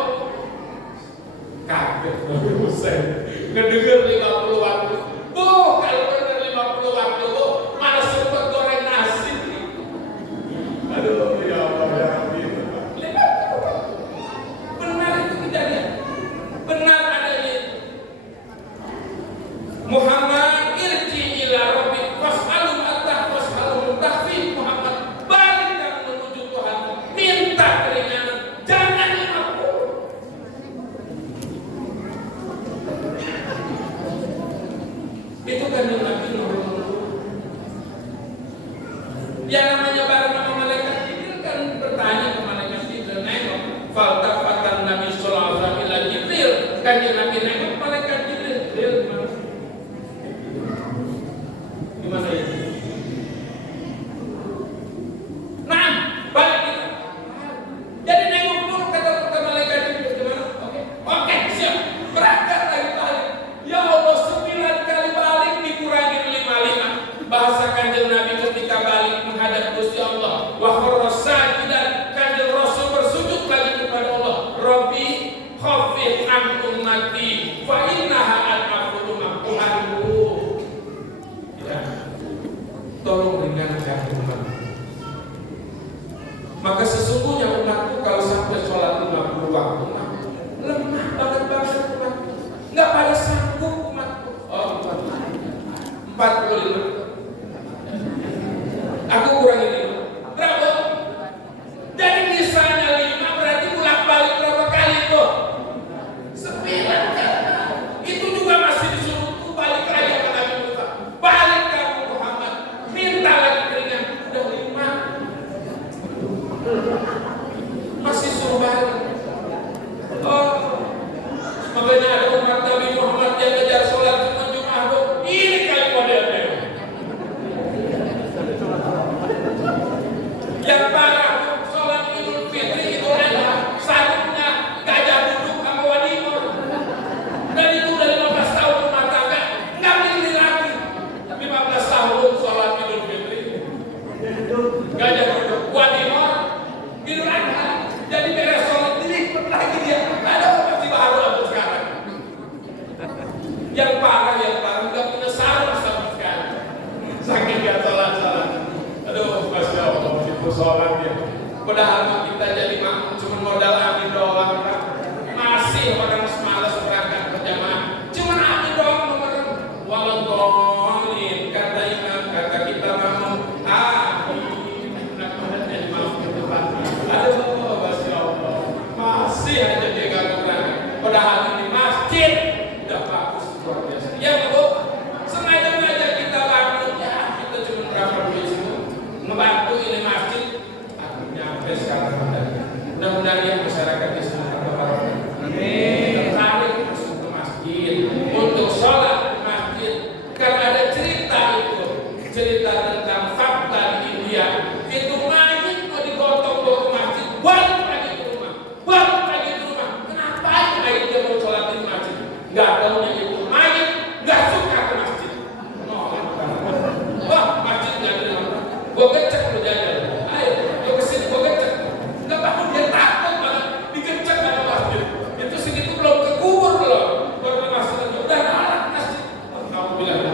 tolong ringankan umat. Maka sesungguhnya umatku kalau sampai sholat 50 waktu lemah banget umatku, nggak pada sanggup umatku. Oh, 45. Aku kurangi 5. Berapa? Jadi misalnya 5 berarti bolak-balik berapa kali tuh? 9 kan? Itu juga masih disuruh balik lagi ke Nabi Musa. Balik ke Abu Muhammad. Minta lagi keringan. Udah 5. Masih suruh balik. Oh, makanya ada umat Nabi Muhammad yang ngejar sholat Jumat. Ini kali modelnya. Yang parah sholat Idul Fitri itu adalah syaratnya gajah duduk sama wadimor. Dan itu udah 15 tahun rumah tangga nggak beli lagi. 15 tahun sholat Idul Fitri, gajah duduk wadimor Idul Adha. Jadi beres sholat dilipet lagi dia. Ada masih baru sampai sekarang. Yang parah nggak punya sarung sama sekali. Saking nggak sholat. Aduh, Masya Allah, itu sholat ya. Padahal kita jadi makmum cuma modal amin doang, kan? Masih orang semalas berangkat berjamaah, cuma amin doang nomor. Walau dolin kata imam, kata kita makmum amin. Mudah-mudahan jadi makmum itu pasti. Aduh, Masya Allah, masih aja dia gak berangkat. Padahal ini masjid udah bagus luar biasa. Ya Bu, sengaja kita bangun ya, kita cuma berapa duit semua membantu ini masjid. Nyampe sekarang mudah-mudahan ya masyarakat di sini tertarik masuk ke masjid untuk sholat di masjid, karena ada cerita tentang fakta di India itu mayit mau digotong bawa ke masjid, balik lagi ke rumah. Kenapa mayit dia mau sholat di masjid? Nggak tahunya itu mayit nggak suka ke masjid. Wah, masjid nggak terima, gue gecek lu jajan. Dia takut banget dikencang sama masjid. Itu segitu belum kekubur belum. Baru masuk aja udah nolak masjid. Kamu bilang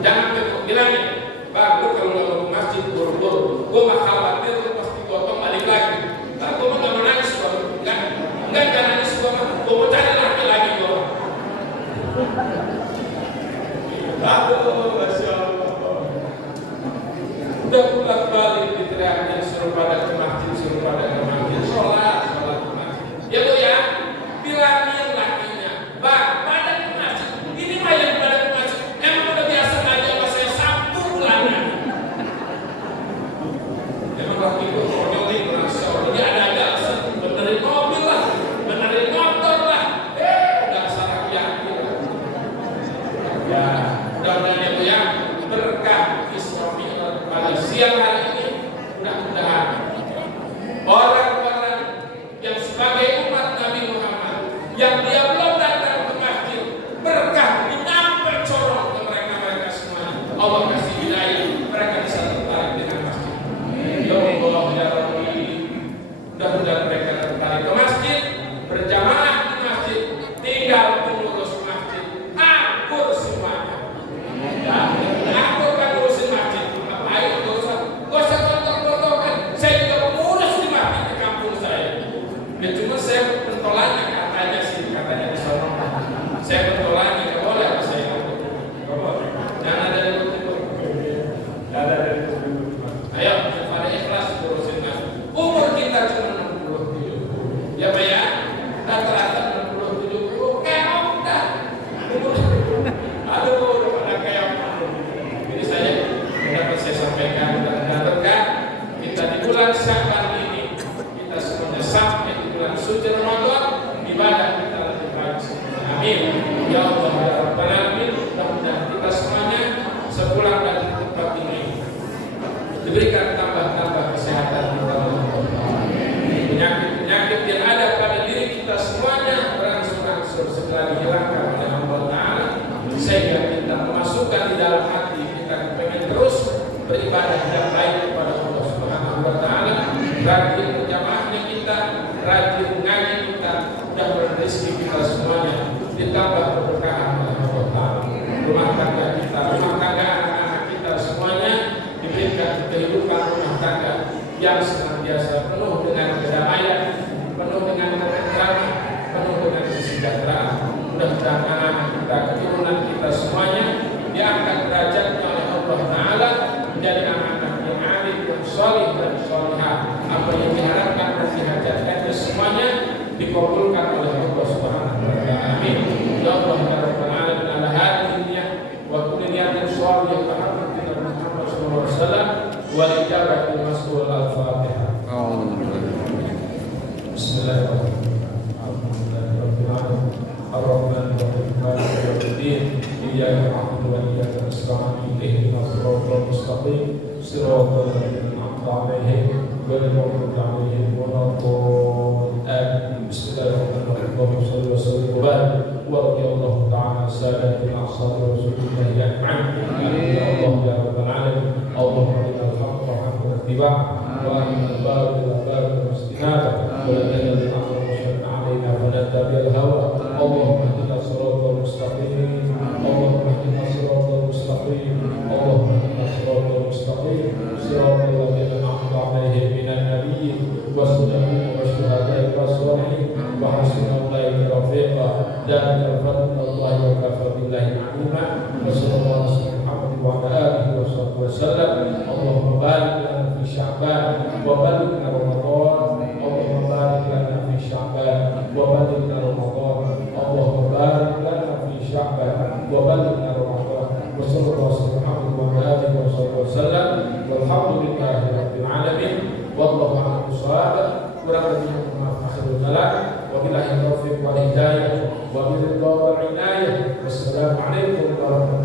jangan bilangin, bang, lu kalau nggak mau ke masjid buru-buru, gue mah khawatir lu pasti gotong balik lagi. Nah, gue mah nggak mau nangis kok. Enggak nangis gue mah. Gue mau cari lagi gue. Aduh, Masya Allah. Udah bolak-balik diteriakin suruh pada ke masjid, sholat ke masjid. Ya Bu ya, bilangin lakinya, bang, pada ke masjid. Ini mah yang pada ke masjid, emang udah biasa aja pas saya Sabtu bulanan. Emang laki itu nyolong Masya Allah. Jadi ada alasan benerin mobil lah, benerin motor lah. Udah salah yakin lah. Ya, mudah-mudahan ya Bu ya, berkah Isra Mi'raj pada siang hari ini, mudah-mudahan orang-orang yang sebagai umat Nabi Muhammad yang dia belum datang ke masjid, berkah nyampe corong ke mereka semuanya. Allah kasih hidayah, mereka bisa tertarik dengan masjid. Ya Allah ya Rabbi, mudah-mudahan mereka tertarik ke masjid, berjamaah di masjid, tinggal pengurus masjid akur semuanya. Akur kan urusin masjid, ngapain gak usah kotor-kotorkan. Saya juga pengurus di masjid di kampung saya. Ya cuma saya pentolannya katanya di sana. Saya pentolannya nggak boleh apa saya ikut. Nggak boleh. Jangan ada yang ikut. Ayo pada ikhlas urusin masjid. Umur kita cuma 60. Ya Pak ya, rata-rata 60-70. Kayak udah. Aduh, udah pada kayak. Ini saya dapat saya sampaikan dan berkah kita di bulan Sya'ban ini, kita semuanya sampai di bulan suci Ramadan, ibadah kita lebih baik. Amin. Ya Allah ya Rabbal Alamin, mudah-mudahan kita semuanya sepulang dari tempat ini diberikan tambah-tambah kesehatan kita. Penyakit-penyakit yang ada pada diri kita semuanya berangsur-angsur segera dihilangkan oleh Allah Ta'ala, sehingga kita memasukkan di dalam hati kita pengen terus beribadah yang baik kepada Allah Subhanahu wa Ta'ala. Rajin berjamaahnya kita, rajin ngaji kita, dan rezeki kita semuanya ditambah berkahan oleh Allah Ta'ala. Rumah tangga kita, rumah tangga anak-anak kita semuanya diberi yang senantiasa penuh dengan kedamaian, penuh dengan ketentraman, penuh dengan kesejahteraan. Mudah-mudahan anak-anak kita, keturunan kita semuanya diangkat derajatnya oleh Allah Ta'ala menjadi anak-anak yang alim, yang salih dan salihah. Apa yang diharapkan dan dihajatkannya semuanya dikabulkan oleh Allah Subhanahu wa Ta'ala. Amin. Ya Allah ya Rabbal alamin ala hadhihi wa kulli niyatin shalihah tahammul kita Muhammad sallallahu alaihi wasallam wal ijabati mas'ul al-Fatihah. Bismillahirrahmanirrahim. Alhamdulillahirabbil alamin. Ar-Rahmanir Rahim. Maliki yaumiddin. Iyyaka na'budu wa iyyaka nasta'in. Ihdinas siratal mustaqim. Siratal ladzina an'amta 'alaihim ghairil maghdubi 'alaihim waladdallin. Bismillahirrahmanirrahim. Allahumma shalli wa sallim wa barik wa radiyallahu ta'ala sadatil ashabi rasulillah ya'man. Ya Allah ya Rabbal alamin. Allahumma arinal haqqa haqqan ittiba' wa arinal batila batilan istinaba wa la taj'al al-amra mushrikan 'alaina wa la tabi'al hawa. Allahumma ihdinas siratal mustaqim. Allahumma ihdinas siratal mustaqim. Allahumma ihdinas siratal mustaqim. Siratal ladzina an'amta 'alaihim minan nabiyyin was-siddiqin wasyuhada'i was-shalihin wa hasuna ulaika rafiqa. Dzalika fadlullahi wa kafa billahi 'alima. Wa sallallahu alaihi wa ala alihi wa sahbihi wasallam. Allahumma barik lana fi Sya'ban wa balighna Ramadan. Allahumma barik lana fi Sya'ban wa balighna Ramadan. Allahumma barik lana fi Sya'ban wa balighna Ramadan. Wa sallallahu alaihi wa ala alihi wa sahbihi wasallam. Walhamdulillahi rabbil alamin. Wallahu a'lam bishawab. Kurang lebihnya maaf akhirul kalam. Wabillahi taufiq wal hidayah. Wabillahi wal inayah. Wassalamualaikum warahmatullahi wabarakatuh.